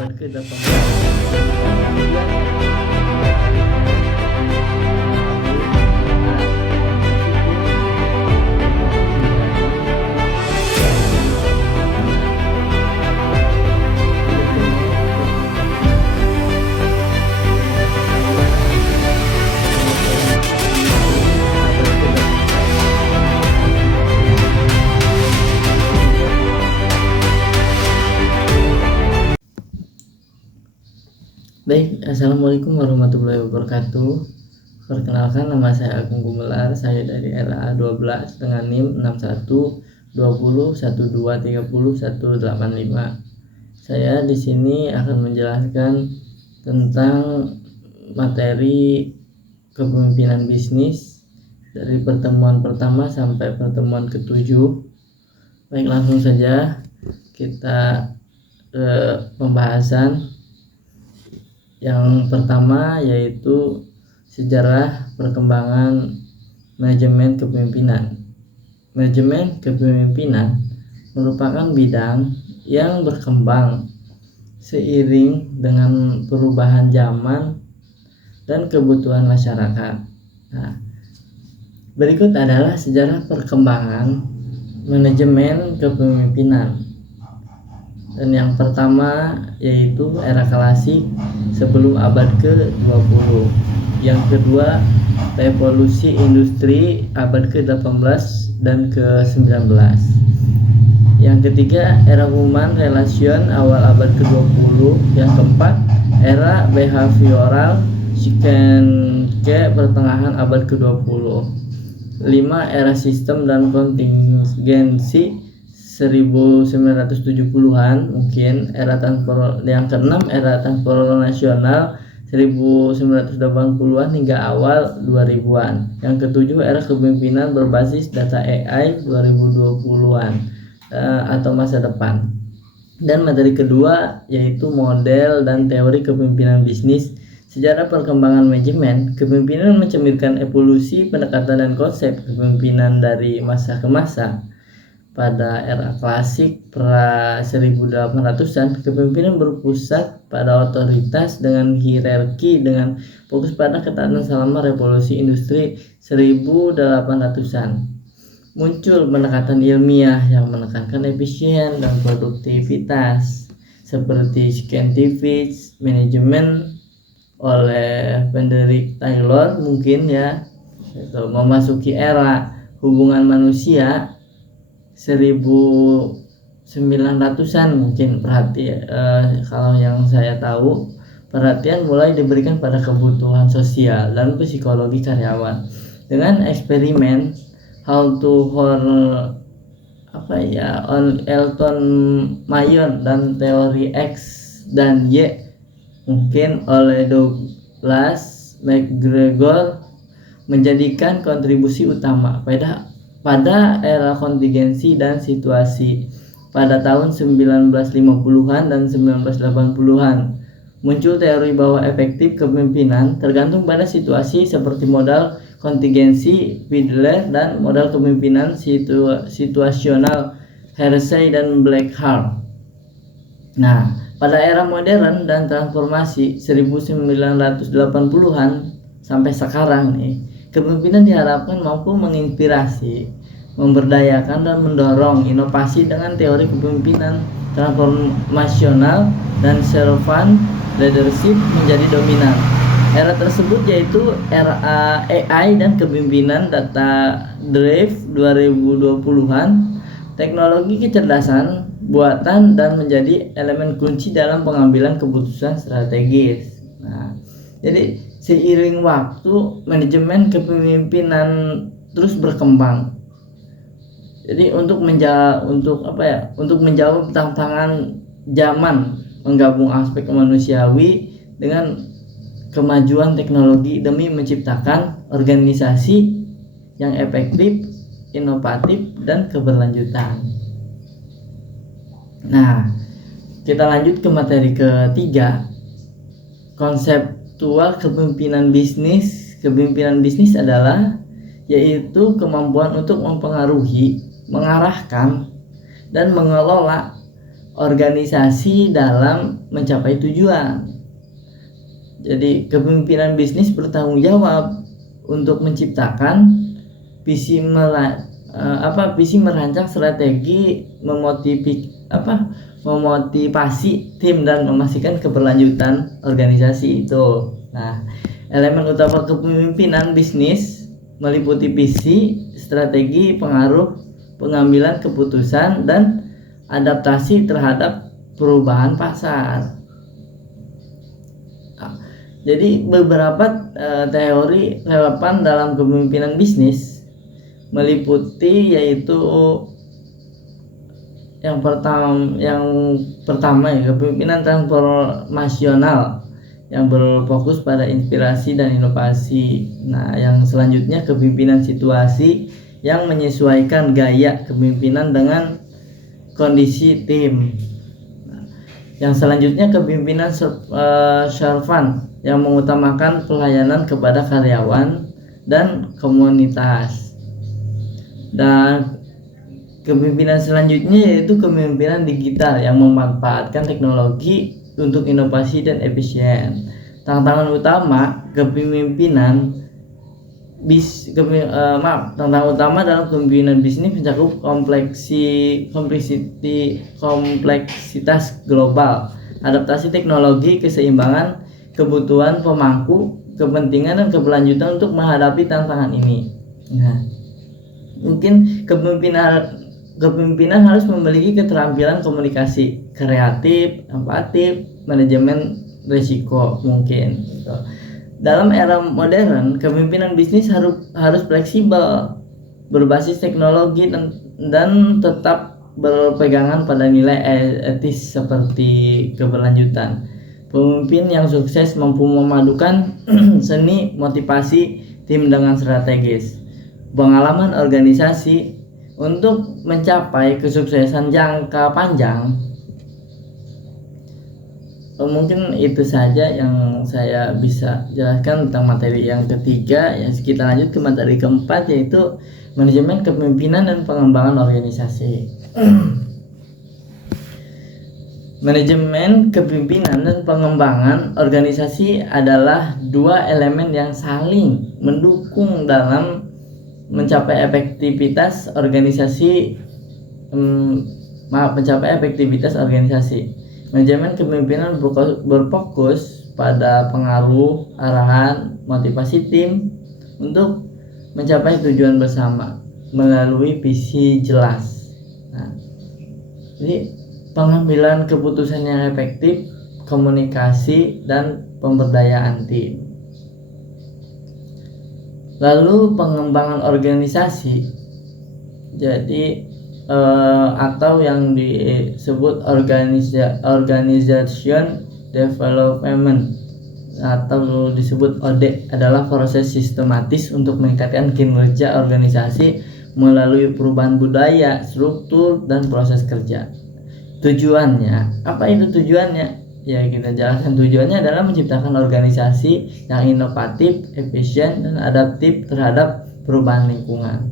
abad ke-18. Baik, assalamualaikum warahmatullahi wabarakatuh. Perkenalkan, nama saya Agung Gumelar. Saya dari RA 12 dengan NIM 612012301185. Saya di sini akan menjelaskan tentang materi kepemimpinan bisnis dari pertemuan pertama sampai pertemuan ke-7. Baik, langsung saja kita ke pembahasan. Yang pertama yaitu sejarah perkembangan manajemen kepemimpinan. Manajemen kepemimpinan merupakan bidang yang berkembang seiring dengan perubahan zaman dan kebutuhan masyarakat. Nah, berikut adalah sejarah perkembangan manajemen kepemimpinan. Dan yang pertama yaitu era klasik sebelum abad ke-20. Yang kedua, revolusi industri abad ke-18 dan ke-19. Yang ketiga, era human relation awal abad ke-20. Yang keempat, era behavioral psyche pertengahan abad ke-20. 5. Era sistem dan kontingensi 1970-an mungkin. Yang keenam, era transportasi nasional 1980-an hingga awal 2000-an. Yang ketujuh, era kepemimpinan berbasis data AI 2020-an atau masa depan. Dan materi kedua yaitu model dan teori kepemimpinan bisnis. Sejarah perkembangan manajemen kepemimpinan mencerminkan evolusi pendekatan dan konsep kepemimpinan dari masa ke masa. Pada era klasik pra 1800-an, kepemimpinan berpusat pada otoritas dengan hierarki dengan fokus pada ketaatan selama revolusi industri 1800-an. Muncul pendekatan ilmiah yang menekankan efisien dan produktivitas seperti scientific management oleh Frederick Taylor mungkin ya. Memasuki era hubungan manusia 1900-an mungkin. Kalau yang saya tahu, perhatian mulai diberikan pada kebutuhan sosial dan psikologi karyawan dengan eksperimen How to Hold on Elton Mayon dan teori X dan Y mungkin oleh Douglas McGregor menjadikan kontribusi utama pada era kontingensi dan situasi pada tahun 1950-an dan 1980-an. Muncul teori bahwa efektif kepemimpinan tergantung pada situasi seperti modal kontingensi Fiedler dan modal kepemimpinan situasional Hersey dan Blackhart. Nah, pada era modern dan transformasi 1980-an sampai sekarang nih, kepemimpinan diharapkan mampu menginspirasi, memberdayakan dan mendorong inovasi dengan teori kepemimpinan transformasional dan servant leadership menjadi dominan. Era tersebut yaitu era AI dan kepemimpinan data drive 2020-an, teknologi kecerdasan buatan dan menjadi elemen kunci dalam pengambilan keputusan strategis. Nah, jadi seiring waktu manajemen kepemimpinan terus berkembang. Jadi untuk menjawab tantangan zaman, menggabung aspek manusiawi dengan kemajuan teknologi demi menciptakan organisasi yang efektif, inovatif dan keberlanjutan. Nah, kita lanjut ke materi ketiga, konseptual kepemimpinan bisnis. Kepemimpinan bisnis adalah yaitu kemampuan untuk mempengaruhi, mengarahkan dan mengelola organisasi dalam mencapai tujuan. Jadi kepemimpinan bisnis bertanggung jawab untuk menciptakan visi merancang strategi, memotivasi tim dan memastikan keberlanjutan organisasi itu. Nah, elemen utama kepemimpinan bisnis meliputi visi, strategi, pengaruh, pengambilan keputusan, dan adaptasi terhadap perubahan pasar. Jadi beberapa teori relevan dalam kepemimpinan bisnis meliputi yaitu yang pertama ya, kepemimpinan transformasional yang berfokus pada inspirasi dan inovasi. Nah, yang selanjutnya kepemimpinan situasi yang menyesuaikan gaya kepemimpinan dengan kondisi tim. Nah, yang selanjutnya kepemimpinan servant yang mengutamakan pelayanan kepada karyawan dan komunitas. Dan kepemimpinan selanjutnya yaitu kepemimpinan digital yang memanfaatkan teknologi untuk inovasi dan efisien. Tantangan utama kepemimpinan tantangan utama dalam kepemimpinan bisnis mencakup kompleksitas global, adaptasi teknologi, keseimbangan kebutuhan pemangku kepentingan dan keberlanjutan untuk menghadapi tantangan ini. Nah, mungkin kepemimpinan harus memiliki keterampilan komunikasi, kreatif, empatik, manajemen risiko mungkin. Dalam era modern, kepemimpinan bisnis harus fleksibel, berbasis teknologi dan tetap berpegangan pada nilai etis seperti keberlanjutan. Pemimpin yang sukses mampu memadukan seni motivasi tim dengan strategis, pengalaman organisasi untuk mencapai kesuksesan jangka panjang. Mungkin itu saja yang saya bisa jelaskan tentang materi yang ketiga. Yang kita lanjut ke materi keempat, yaitu manajemen kepemimpinan dan pengembangan organisasi. Manajemen kepemimpinan dan pengembangan organisasi adalah dua elemen yang saling mendukung dalam mencapai efektivitas organisasi. Manajemen kepemimpinan berfokus pada pengaruh, arahan, motivasi tim untuk mencapai tujuan bersama melalui visi jelas. Nah, jadi pengambilan keputusan yang efektif, komunikasi, dan pemberdayaan tim. Lalu pengembangan organisasi, jadi atau yang disebut organization development atau disebut OD adalah proses sistematis untuk meningkatkan kinerja organisasi melalui perubahan budaya, struktur, dan proses kerja. Tujuannya, apa itu tujuannya? Ya, kita jelaskan. Tujuannya adalah menciptakan organisasi yang inovatif, efisien, dan adaptif terhadap perubahan lingkungan.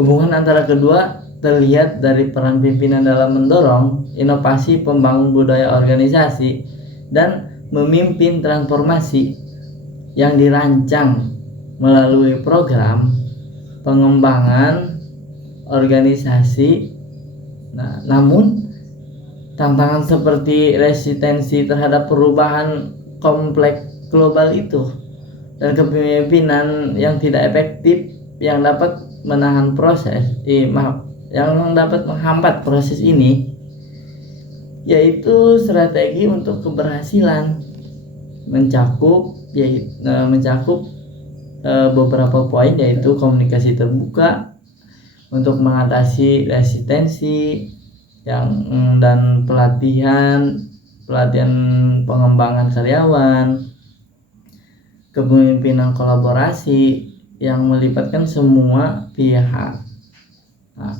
Hubungan antara kedua terlihat dari peran pimpinan dalam mendorong inovasi, pembangun budaya organisasi, dan memimpin transformasi yang dirancang melalui program pengembangan organisasi. Nah, namun tantangan seperti resistensi terhadap perubahan kompleks global itu dan kepemimpinan yang tidak efektif yang dapat dapat menghambat proses ini, yaitu strategi untuk keberhasilan mencakup beberapa poin, yaitu komunikasi terbuka untuk mengatasi resistensi dan pelatihan pengembangan karyawan, kepemimpinan kolaborasi yang melibatkan semua pihak. Nah,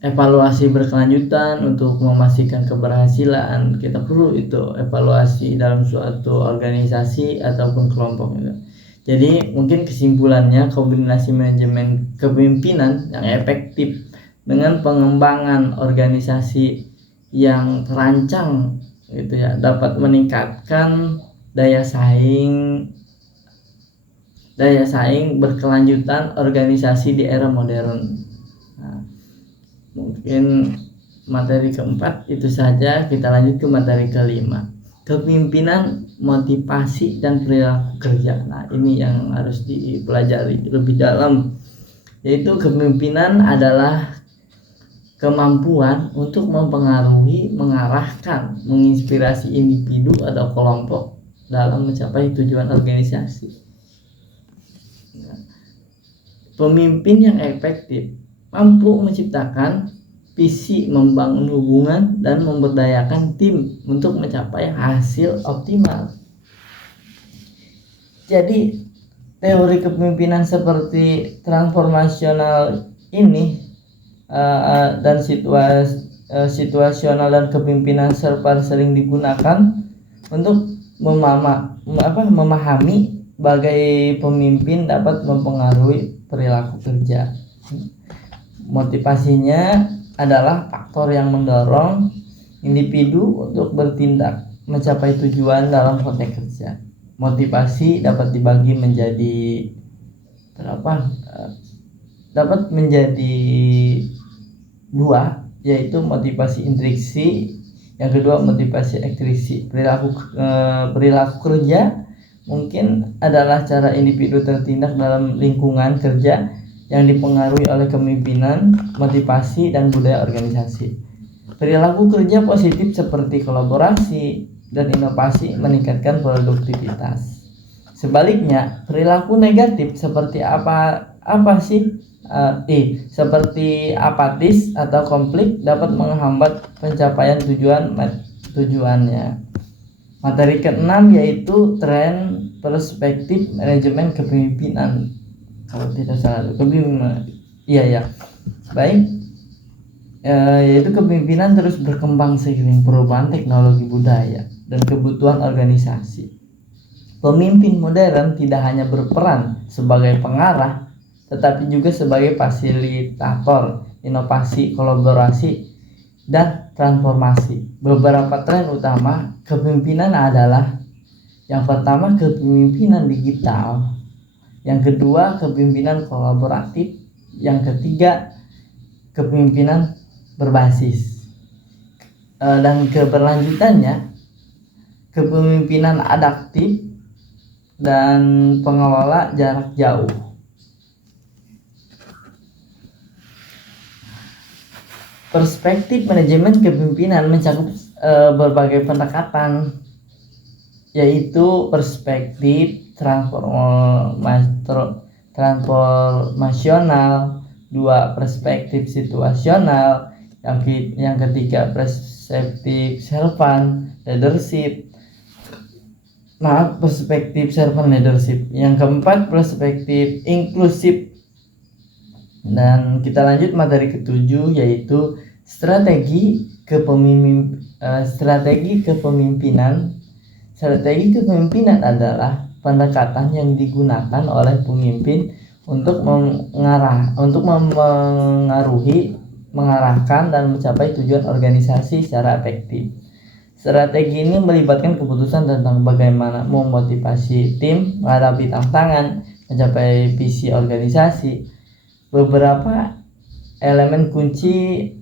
evaluasi berkelanjutan untuk memastikan keberhasilan. Kita perlu itu evaluasi dalam suatu organisasi ataupun kelompok. Jadi mungkin kesimpulannya, kombinasi manajemen kepemimpinan yang efektif dengan pengembangan organisasi yang terancang gitu ya, dapat meningkatkan daya saing berkelanjutan organisasi di era modern. Nah, mungkin materi keempat itu saja, kita lanjut ke materi kelima, kepemimpinan, motivasi dan perilaku kerja. Nah, ini yang harus dipelajari lebih dalam, yaitu kepemimpinan adalah kemampuan untuk mempengaruhi, mengarahkan, menginspirasi individu atau kelompok dalam mencapai tujuan organisasi. Pemimpin yang efektif mampu menciptakan visi, membangun hubungan, dan memberdayakan tim untuk mencapai hasil optimal. Jadi, teori kepemimpinan seperti transformasional ini dan situasional dan kepemimpinan serba sering digunakan untuk memahami bagai pemimpin dapat mempengaruhi perilaku kerja. Motivasinya adalah faktor yang mendorong individu untuk bertindak mencapai tujuan dalam konteks kerja. Motivasi dapat dibagi menjadi dapat menjadi dua, yaitu motivasi intriksi, yang kedua motivasi ekstriksi. Perilaku kerja mungkin adalah cara individu tertindak dalam lingkungan kerja yang dipengaruhi oleh kepemimpinan, motivasi, dan budaya organisasi. Perilaku kerja positif seperti kolaborasi dan inovasi meningkatkan produktivitas. Sebaliknya, perilaku negatif seperti seperti apatis atau konflik dapat menghambat pencapaian tujuannya. Materi keenam yaitu tren perspektif manajemen kepemimpinan. Kalau tidak salah, baik, yaitu kepemimpinan terus berkembang seiring perubahan teknologi budaya dan kebutuhan organisasi. Pemimpin modern tidak hanya berperan sebagai pengarah, tetapi juga sebagai fasilitator inovasi, kolaborasi, dan transformasi. Beberapa tren utama kepemimpinan adalah: yang pertama, kepemimpinan digital; yang kedua, kepemimpinan kolaboratif; yang ketiga, kepemimpinan berbasis; dan keberlanjutannya, kepemimpinan adaptif dan pengelola jarak jauh. Perspektif manajemen kepemimpinan mencakup berbagai pendekatan, yaitu perspektif transformasional, dua perspektif situasional, yang ketiga perspektif servant leadership, yang keempat perspektif inklusif. Dan kita lanjut materi ketujuh, yaitu strategi kepemimpinan. Strategi kepemimpinan adalah pendekatan yang digunakan oleh pemimpin untuk mengaruhi, mengarahkan, dan mencapai tujuan organisasi secara efektif. Strategi ini melibatkan keputusan tentang bagaimana memotivasi tim menghadapi tantangan, mencapai visi organisasi. Beberapa elemen kunci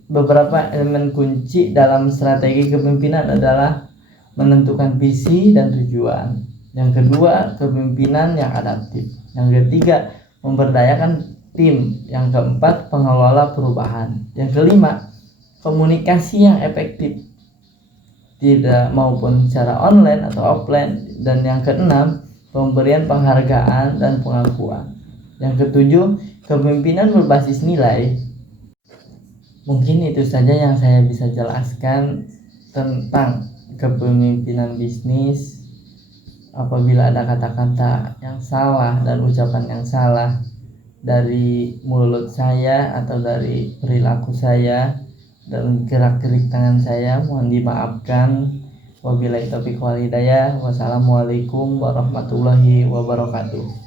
dalam strategi kepemimpinan adalah menentukan visi dan tujuan. Yang kedua, kepemimpinan yang adaptif. Yang ketiga, memberdayakan tim. Yang keempat, pengelola perubahan. Yang kelima, komunikasi yang efektif, tidak maupun secara online atau offline. Dan yang keenam, pemberian penghargaan dan pengakuan. Yang ketujuh, kepemimpinan berbasis nilai. Mungkin itu saja yang saya bisa jelaskan tentang kepemimpinan bisnis. Apabila ada kata-kata yang salah dan ucapan yang salah dari mulut saya atau dari perilaku saya dan gerak-gerik tangan saya, mohon dimaafkan. Wabillahi taufiq wal hidayah. Wassalamualaikum warahmatullahi wabarakatuh.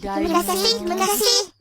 Terima kasih.